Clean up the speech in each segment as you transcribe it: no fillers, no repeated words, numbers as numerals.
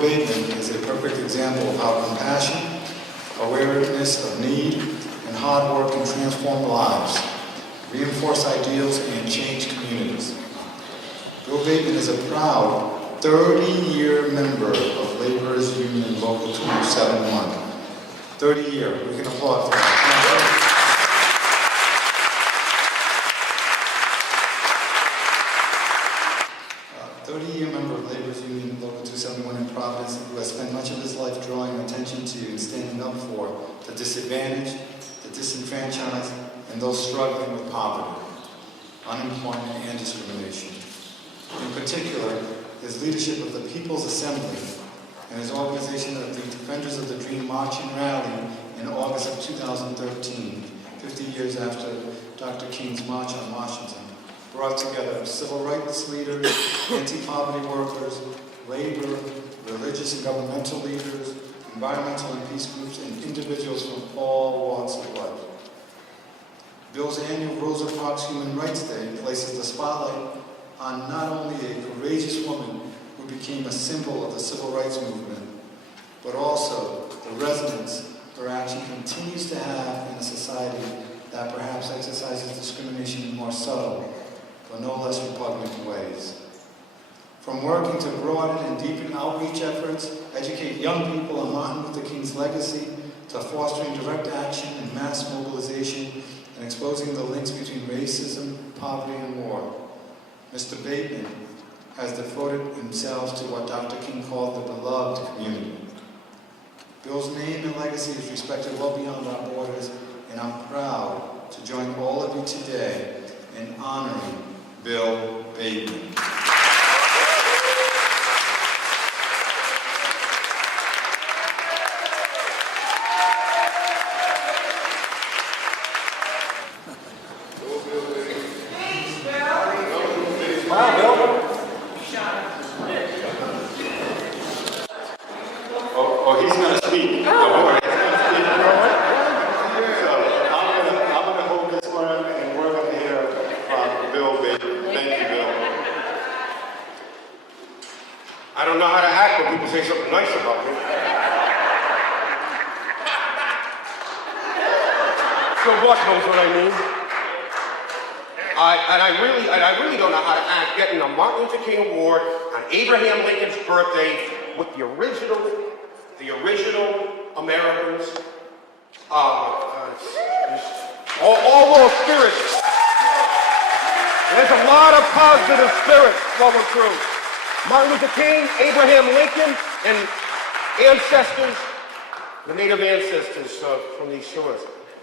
Bateman is a perfect example of how compassion, awareness of need, and hard work can transform lives, reinforce ideals, and change communities. Bill Bateman is a proud 30-year member of Laborers Union Local 271. 30-year. We can applaud for that. 30-year member of Laborers Union Local 271 in Providence, who has spent much of his life drawing attention to and standing up for the disadvantaged, the disenfranchised, and those struggling with poverty, unemployment, and discrimination. In particular, his leadership of the People's Assembly and his organization of the Defenders of the Dream March and Rally in August of 2013, 50 years after Dr. King's March on Washington, brought together civil rights leaders, anti-poverty workers, labor, religious and governmental leaders, environmental and peace groups, and individuals from all walks of life. Bill's annual Rosa Parks Human Rights Day places the spotlight on not only a courageous woman who became a symbol of the civil rights movement, but also the resonance her action continues to have in a society that perhaps exercises discrimination in more subtle, but no less repugnant ways. From working to broaden and deepen outreach efforts, educate young people on Martin Luther King's legacy, to fostering direct action and mass mobilization, and exposing the links between racism, poverty, and war, Mr. Bateman has devoted himself to what Dr. King called the beloved community. Bill's name and legacy is respected well beyond our borders, and I'm proud to join all of you today in honoring Bill Bateman. I don't know how to act when people say something nice about me. So what knows what I mean? I really don't know how to act getting a Martin Luther King Award on Abraham Lincoln's birthday with the original Americans, all those spirits. There's a lot of positive spirits flowing through. Martin Luther King, Abraham Lincoln, and ancestors, the native ancestors from these shores.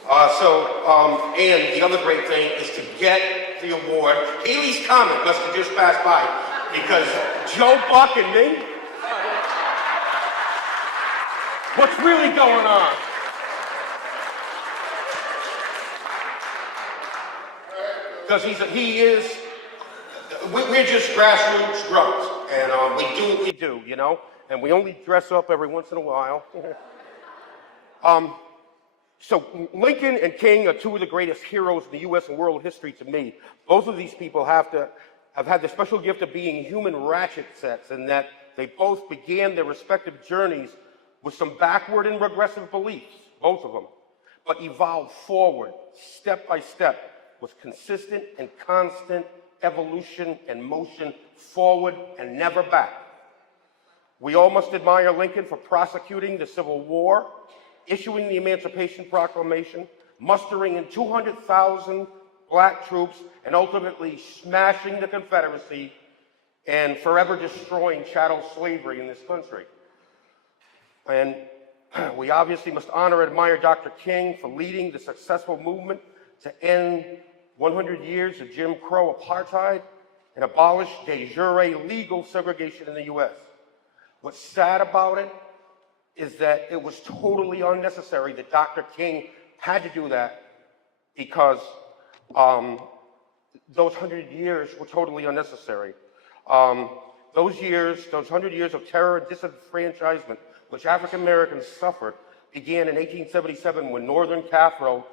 And the other great thing is to get the award. Haley's Comet must have just passed by, because Joe Buck and me, what's really going on? Because we're just grassroots growers, and we do what we do, you know, and we only dress up every once in a while. So Lincoln and King are two of the greatest heroes in the U.S. and world history to me. Both of these people have had the special gift of being human ratchet sets, in that they both began their respective journeys with some backward and regressive beliefs, both of them, but evolved forward, step by step, with consistent and constant evolution and motion forward and never back. We all must admire Lincoln for prosecuting the Civil War, issuing the Emancipation Proclamation, mustering in 200,000 black troops, and ultimately smashing the Confederacy and forever destroying chattel slavery in this country. And we obviously must honor and admire Dr. King for leading the successful movement to end 100 years of Jim Crow apartheid and abolish de jure legal segregation in the US. What's sad about it is that it was totally unnecessary that Dr. King had to do that because those 100 years were totally unnecessary. Those 100 years of terror and disenfranchisement which African Americans suffered began in 1877 when Northern capital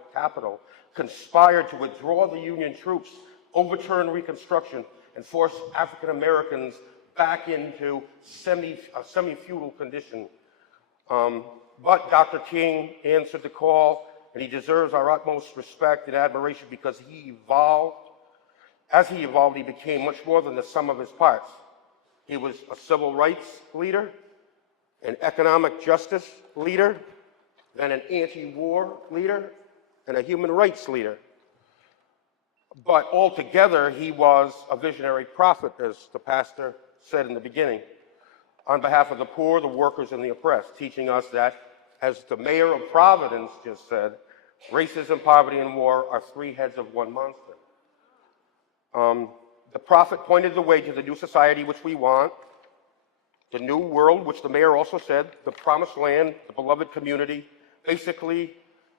conspired to withdraw the Union troops, overturn Reconstruction, and force African Americans back into a semi-feudal condition. But Dr. King answered the call, and he deserves our utmost respect and admiration because he evolved. As he evolved, he became much more than the sum of his parts. He was a civil rights leader, an economic justice leader, then an anti-war leader, and a human rights leader. But altogether, he was a visionary prophet, as the pastor said in the beginning, on behalf of the poor, the workers, and the oppressed, teaching us that, as the mayor of Providence just said, racism, poverty, and war are three heads of one monster. The prophet pointed the way to the new society which we want, the new world, which the mayor also said, the promised land, the beloved community, basically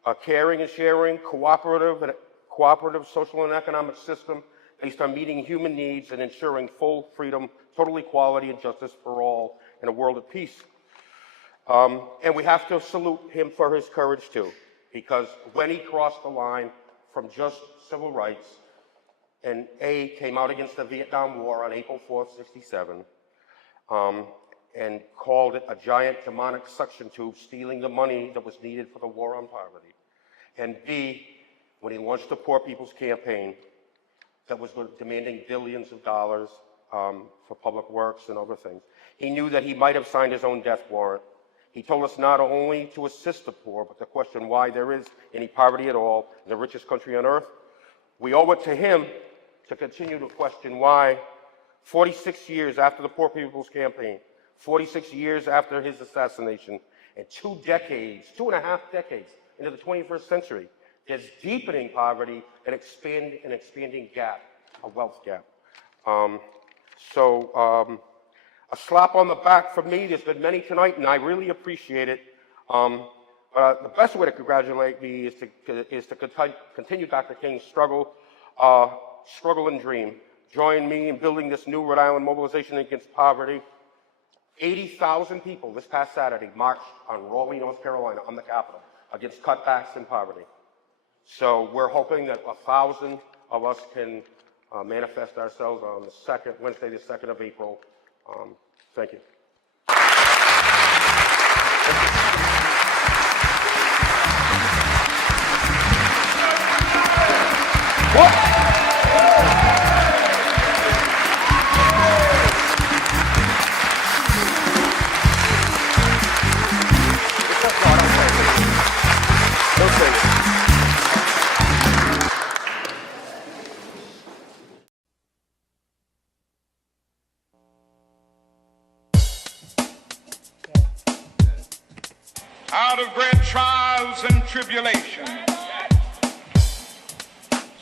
a caring and sharing, cooperative social and economic system based on meeting human needs and ensuring full freedom, total equality, and justice for all in a world of peace. And we have to salute him for his courage too, because when he crossed the line from just civil rights and came out against the Vietnam War on April 4th, 67, and called it a giant demonic suction tube, stealing the money that was needed for the war on poverty. And B, when he launched the Poor People's Campaign that was demanding billions of dollars for public works and other things. He knew that he might have signed his own death warrant. He told us not only to assist the poor, but to question why there is any poverty at all in the richest country on earth. We owe it to him to continue to question why 46 years after the Poor People's Campaign, 46 years after his assassination, and 2.5 decades into the 21st century, there's deepening poverty and expanding gap, a wealth gap. A slap on the back from me. There's been many tonight, and I really appreciate it. The best way to congratulate me is to continue Dr. King's struggle and dream. Join me in building this new Rhode Island mobilization against poverty. 80,000 people this past Saturday marched on Raleigh, North Carolina, on the Capitol, against cutbacks in poverty. So we're hoping that 1,000 of us can manifest ourselves on the Wednesday, the 2nd of April. Thank you. What? Out of great trials and tribulations,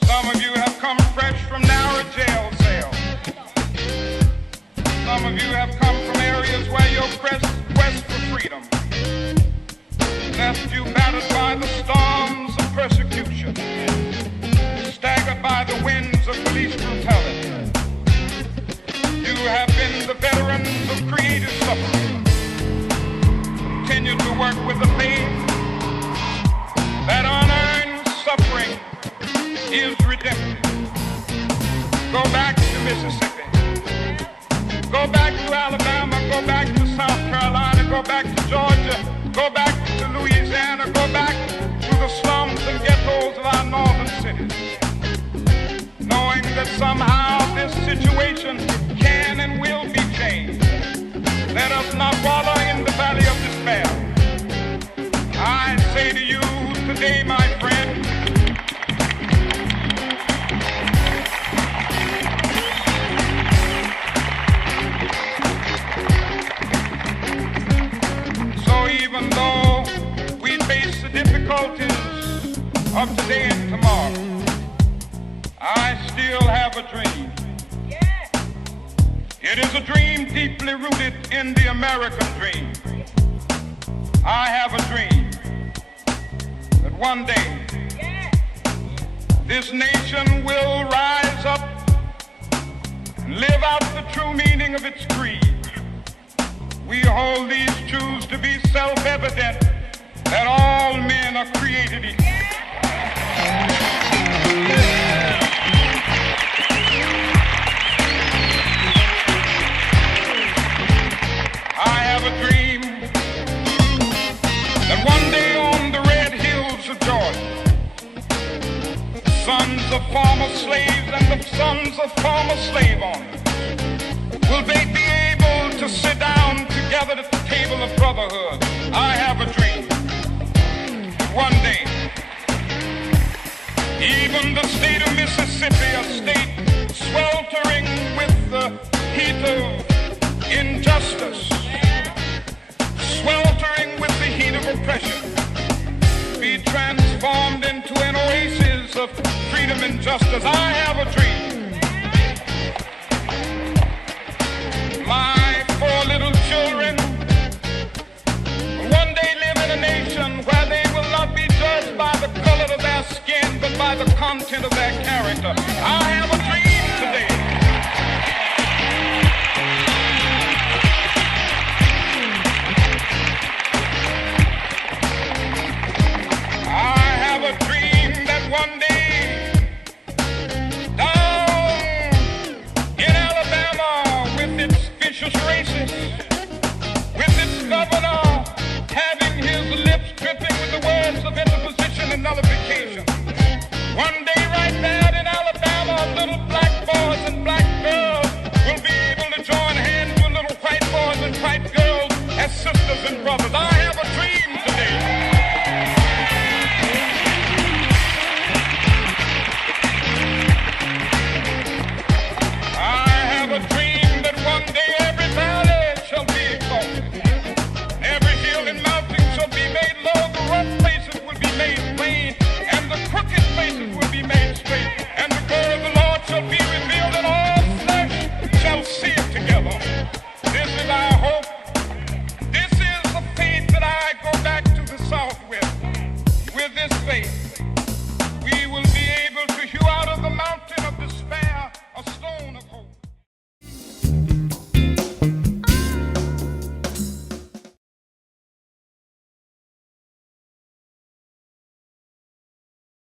some of you have come fresh from narrow jail cells. Some of you have come from areas where your quest for freedom left you battered by the storms of persecution, staggered by the winds of police brutality. You have been the veterans of creative suffering. Continue to work with the faith that unearned suffering is redemptive. Go back to Mississippi. Go back to Alabama. Go back to South Carolina. Go back to Georgia. Georgia, go back to Louisiana, go back to the slums and ghettos of our northern cities, knowing that somehow this situation can and will be changed. Let us not wallow in the valley of despair. I say to you today, my friend, so even though we face the difficulties of today and tomorrow, I still have a dream. It is a dream deeply rooted in the American dream. I have a dream that one day this nation will rise up and live out the true meaning of its creed. We hold these truths to be self-evident, that all men are created equal. I have a dream that one day on the red hills of Georgia, the sons of former slaves and the sons of former slave owners will they be able to sit down together at the table of brotherhood. I have a dream that one day even the state of Mississippi, a state sweltering with the heat of injustice, sweltering with the heat of oppression, be transformed into an oasis of freedom and justice. I have a dream. My 4 little children will one day live in a nation where they will not be judged by the color of their skin, but by the content of their character. I have a dream today. A dream that one day down in Alabama, with its vicious racists, with its governor having his lips dripping with the words of interposition and nullification, one day right there in Alabama, little black boys and black girls will be able to join hands with little white boys and white girls as sisters and brothers.